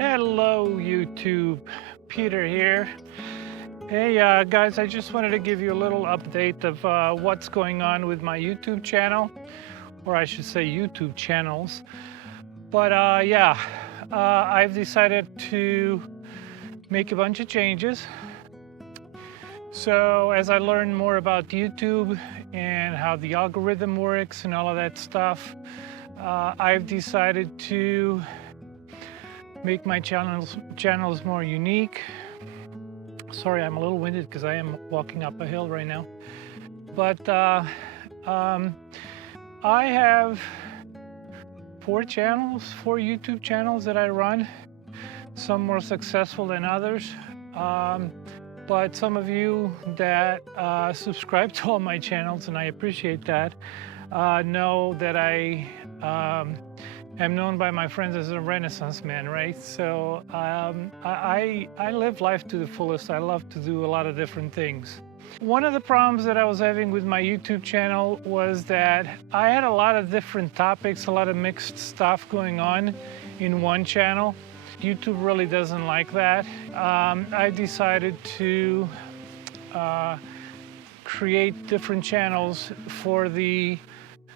Hello YouTube, Peter here. Hey guys, I just wanted to give you a little update of what's going on with my YouTube channel, or I should say YouTube channels. But I've decided to make a bunch of changes. So as I learn more about YouTube and how the algorithm works and all of that stuff, I've decided to make my channels more unique. Sorry, I'm a little winded because I am walking up a hill right now. But I have four YouTube channels that I run. Some more successful than others. But some of you that subscribe to all my channels, and I appreciate that, know that I am known by my friends as a Renaissance man, right? So I live life to the fullest. I love to do a lot of different things. One of the problems that I was having with my YouTube channel was that I had a lot of different topics, a lot of mixed stuff going on in one channel. YouTube really doesn't like that. I decided to create different channels for the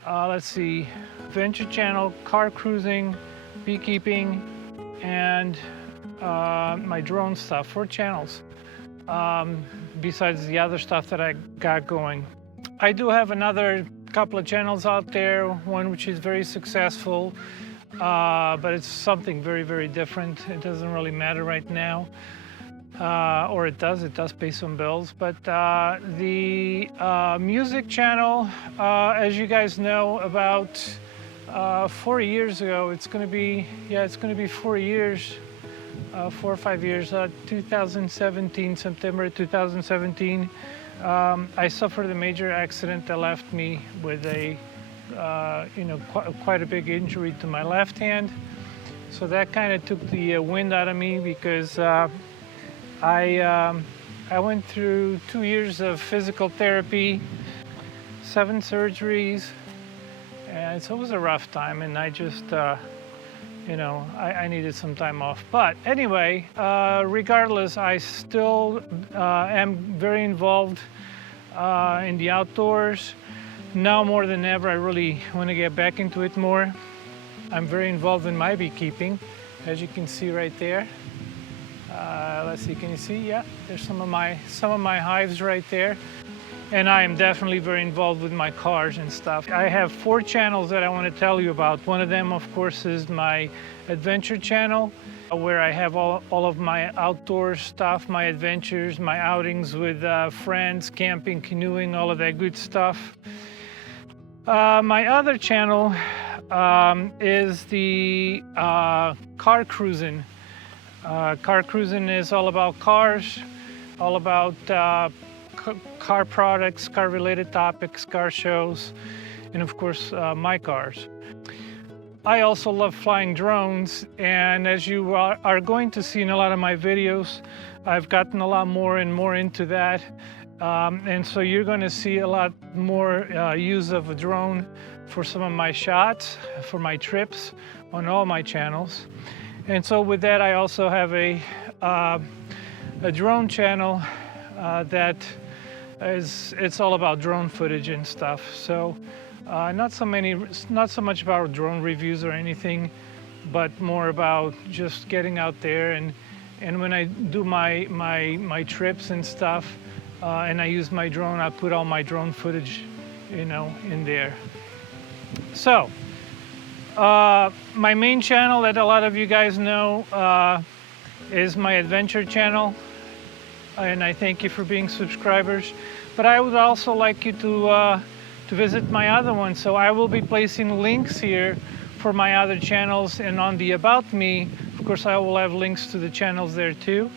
adventure channel, car cruising, beekeeping, and my drone stuff. 4 channels, besides the other stuff that I got going. I do have another couple of channels out there, one which is very successful, but it's something very, very different. It doesn't really matter right now. Or it does pay some bills. But the music channel, as you guys know, about 4 years ago, it's going to be 4 years, 4 or 5 years, 2017, September 2017, I suffered a major accident that left me with a quite a big injury to my left hand. So that kind of took the wind out of me, because I went through 2 years of physical therapy, 7 surgeries, and so it was a rough time, and I just, I needed some time off. But anyway, regardless, I still am very involved in the outdoors. Now more than ever, I really want to get back into it more. I'm very involved in my beekeeping, as you can see right there. Let's see, can you see? Yeah, there's some of my hives right there. And I am definitely very involved with my cars and stuff. I have 4 channels that I want to tell you about. One of them, of course, is my adventure channel, where I have all of my outdoor stuff, my adventures, my outings with friends, camping, canoeing, all of that good stuff. My other channel is the car cruising. Car cruising is all about cars, all about car products, car-related topics, car shows, and of course my cars. I also love flying drones, and as you are going to see in a lot of my videos, I've gotten a lot more and more into that. And so you're going to see a lot more use of a drone for some of my shots, for my trips on all my channels. And so with that, I also have a drone channel it's all about drone footage and stuff. So not so much about drone reviews or anything, but more about just getting out there, and when I do my trips and stuff, and I use my drone, I put all my drone footage, in there. So my main channel that a lot of you guys know is my adventure channel, and I thank you for being subscribers. But I would also like you to visit my other one. So I will be placing links here for my other channels, and on the About Me, of course, I will have links to the channels there too.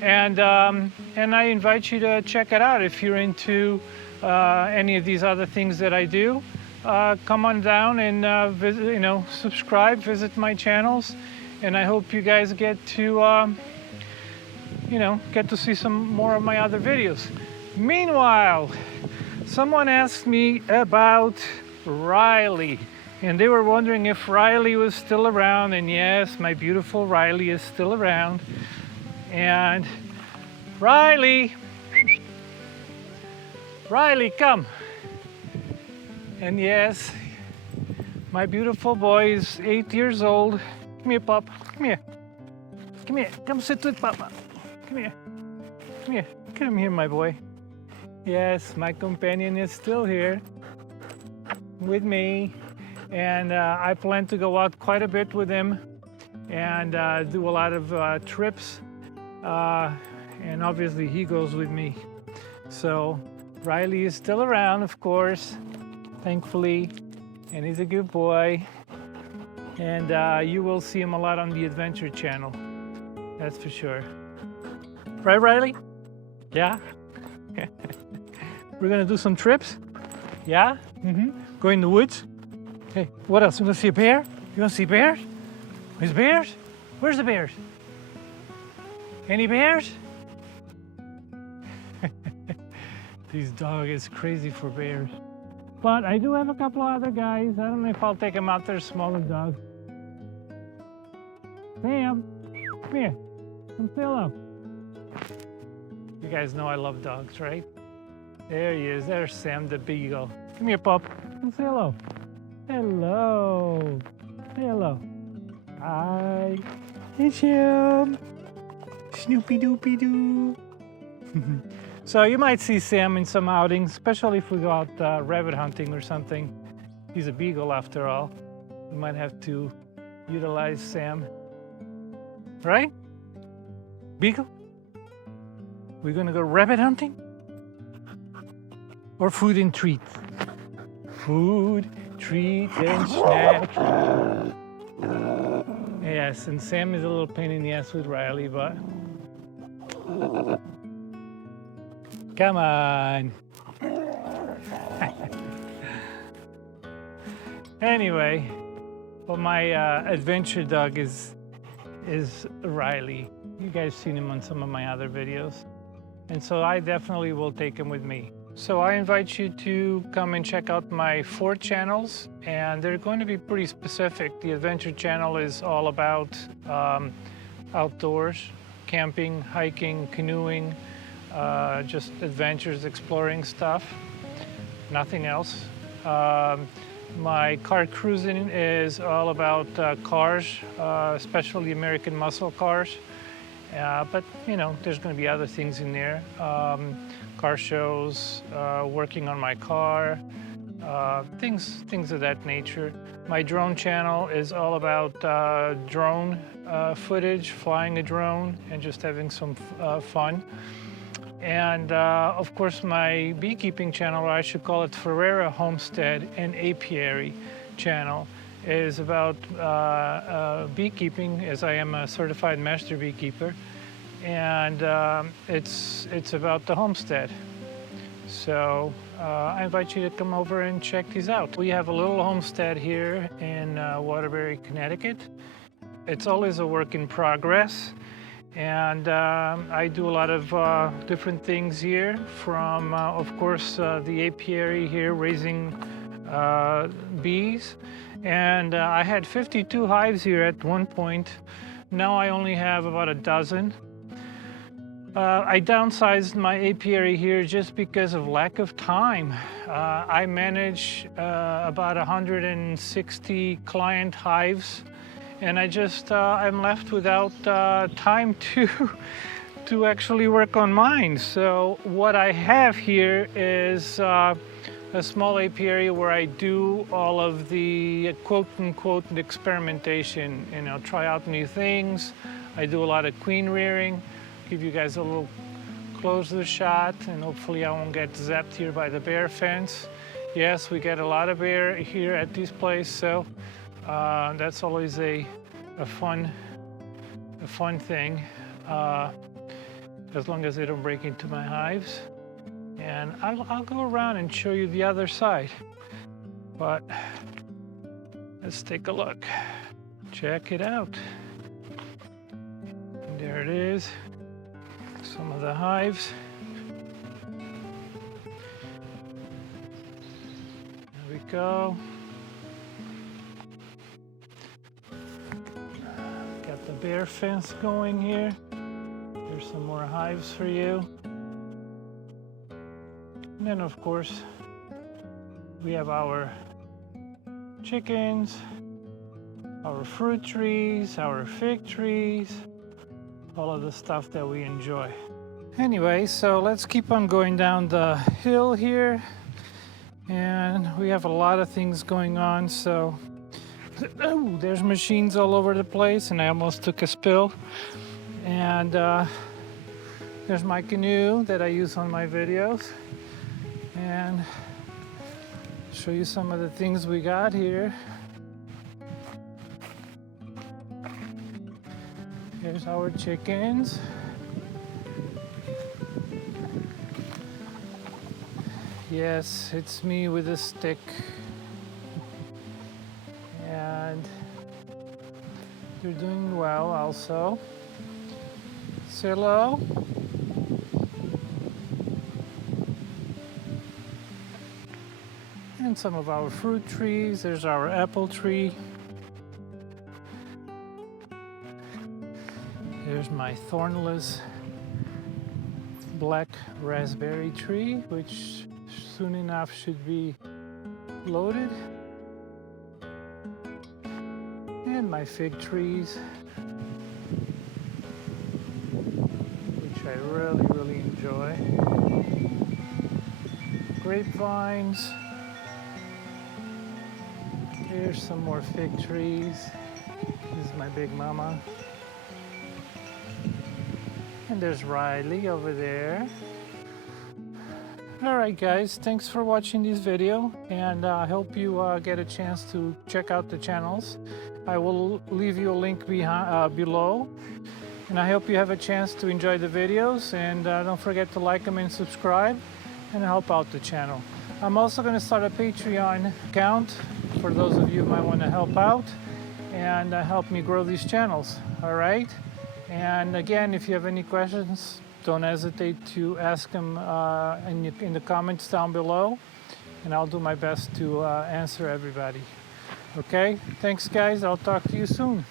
And I invite you to check it out if you're into any of these other things that I do. Come on down and visit, subscribe, visit my channels, and I hope you guys get to see some more of my other videos. Meanwhile, someone asked me about Riley, And they were wondering if Riley was still around, and yes, my beautiful Riley is still around. And Riley, Riley, come. And yes, my beautiful boy is 8 years old. Come here, Pop. Come here. Come here. Come sit with Papa. Come here. Come here. Come here, my boy. Yes, my companion is still here with me. And I plan to go out quite a bit with him and do a lot of trips. And obviously he goes with me. So Riley is still around, of course, thankfully. And he's a good boy. And you will see him a lot on the Adventure Channel. That's for sure. Right, Riley? Yeah? We're gonna do some trips? Yeah? Go in the woods? Hey, what else? You wanna see a bear? You wanna see bears? There's bears? Where's the bears? Any bears? This dog is crazy for bears. But I do have a couple of other guys. I don't know if I'll take them out there, smaller dogs. Sam, come here. Come say hello. You guys know I love dogs, right? There he is. There's Sam the Beagle. Come here, pup. Come say hello. Hello. Say hello. Hi. Hey, Sam. Snoopy doopy doo. So you might see Sam in some outings, especially if we go out rabbit hunting or something. He's a beagle after all. We might have to utilize Sam. Right? Beagle? We're gonna go rabbit hunting? Or food and treats? Food, treat, and snack. Yes, and Sam is a little pain in the ass with Riley, but come on. Anyway, well, my adventure dog is Riley. You guys seen him on some of my other videos. And so I definitely will take him with me. So I invite you to come and check out my 4 channels, and they're going to be pretty specific. The Adventure Channel is all about outdoors, camping, hiking, canoeing, just adventures, exploring stuff, nothing else. My car cruising is all about cars, especially American muscle cars. But you know, there's going to be other things in there. Car shows, working on my car, things of that nature. My drone channel is all about drone footage, flying a drone, and just having some fun. And of course, my beekeeping channel, or I should call it Ferreira Homestead and Apiary channel, is about beekeeping, as I am a certified master beekeeper, and it's about the homestead. So I invite you to come over and check these out. We have a little homestead here in Waterbury, Connecticut. It's always a work in progress, and I do a lot of different things here, from of course the apiary here, raising bees. And I had 52 hives here at one point. Now I only have about a dozen. I downsized my apiary here just because of lack of time. I manage about 160 client hives, and I'm left without time to actually work on mine. So what I have here is a small apiary where I do all of the quote-unquote experimentation, you know, try out new things. I do a lot of queen rearing, give you guys a little closer shot, and hopefully I won't get zapped here by the bear fence. Yes, we get a lot of bear here at this place, so that's always a fun thing, as long as they don't break into my hives. And I'll go around and show you the other side. But let's take a look. Check it out. And there it is. Some of the hives. There we go. bear fence going here. There's some more hives for you. And then of course, we have our chickens, our fruit trees, our fig trees, all of the stuff that we enjoy. Anyway, so let's keep on going down the hill here. And we have a lot of things going on, so oh, there's machines all over the place, and I almost took a spill. And there's my canoe that I use on my videos. And show you some of the things we got here. Here's our chickens. Yes, it's me with a stick. And you're doing well also. Say hello. And some of our fruit trees. There's our apple tree. Here's my thornless black raspberry tree, which soon enough should be loaded. And my fig trees, which I really enjoy. Grapevines. Here's some more fig trees. This is my big mama. And there's Riley over there. Alright guys, thanks for watching this video, and I hope you get a chance to check out the channels. I will leave you a link below, and I hope you have a chance to enjoy the videos, and don't forget to like them and subscribe and help out the channel. I'm also going to start a Patreon account for those of you who might want to help out and help me grow these channels. Alright, and again, if you have any questions, don't hesitate to ask them in the comments down below, and I'll do my best to answer everybody. Okay, thanks guys, I'll talk to you soon.